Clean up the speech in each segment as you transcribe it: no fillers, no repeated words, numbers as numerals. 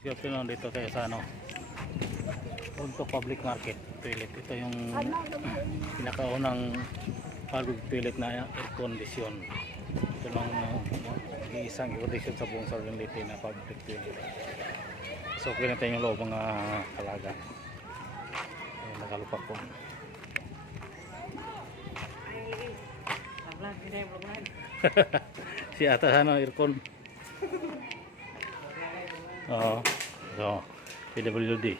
Siyempre lang dito tayo sa ano, Punto Public Market toilet. Ito yung pinakaunang public toilet na air condition. Ito lang isang air condition sa buong Southern Leyte na public toilet. So kaya natin yung loob mga kalaga. Nakalupak po. Si atas ano aircon. Oo. So, PWD.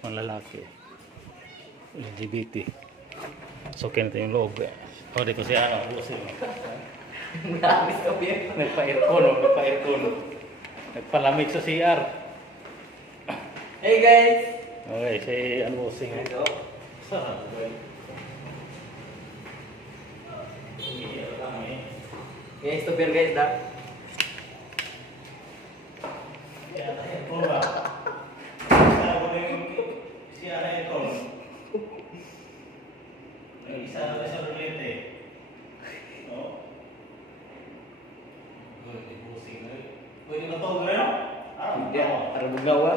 Manlalaki. LGBT. So, kinito yung loob. O, di ko siya ano, busin. Nagpa-aircon, nagpa-aircon. Nagpalamig sa CR. Hey guys! Okay, si ano busing. Sarap. Guys, to beer guys dah. Ada bungawa.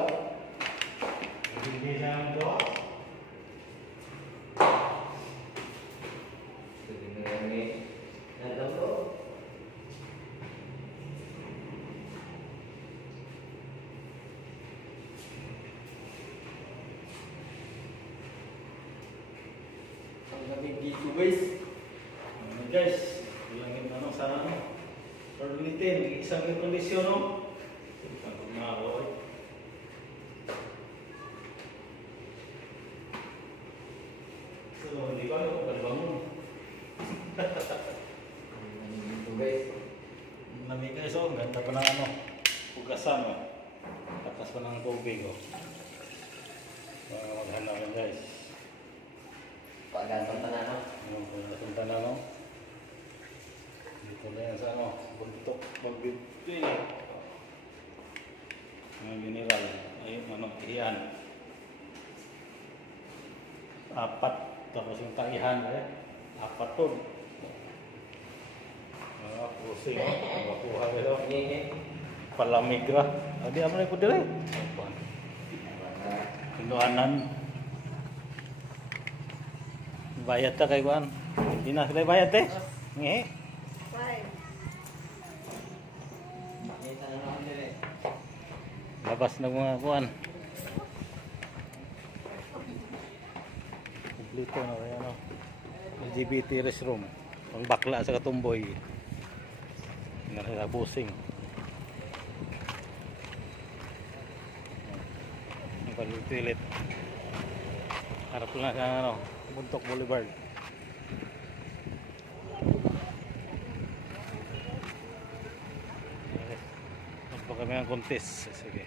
Gitu guys, bilangin na no sana no. Perbilitin, isang kondisyon no. So, hindi ko alam kung palibangon. Gitu guys. Lamig guys, oh, ganda pa ng ano, pugasan oh. Tatas pa ng tubig oh. Maghanapin guys. Pak gantong tanah no. Gantong tanah no. Dito na yan sa ano, buntok, magbibili. Mga mineral, ayun ano, iyan. Apat, tapos yung taihan apat to. Pusing oh, makuha ito. Palamig ra. Adi amo na ko dire. Pinduanan. Bayad ta kay kuan. Hindi na sila bayad te. Ngi. Labas na mga kuan. Kompleto na kaya ano. LGBT restroom. Ang bakla sa katumboy. Nasa busing. Ang palit-pilit. Harap lang sa ano, Buntok Boulevard. Magpa kami ang contest. Sige.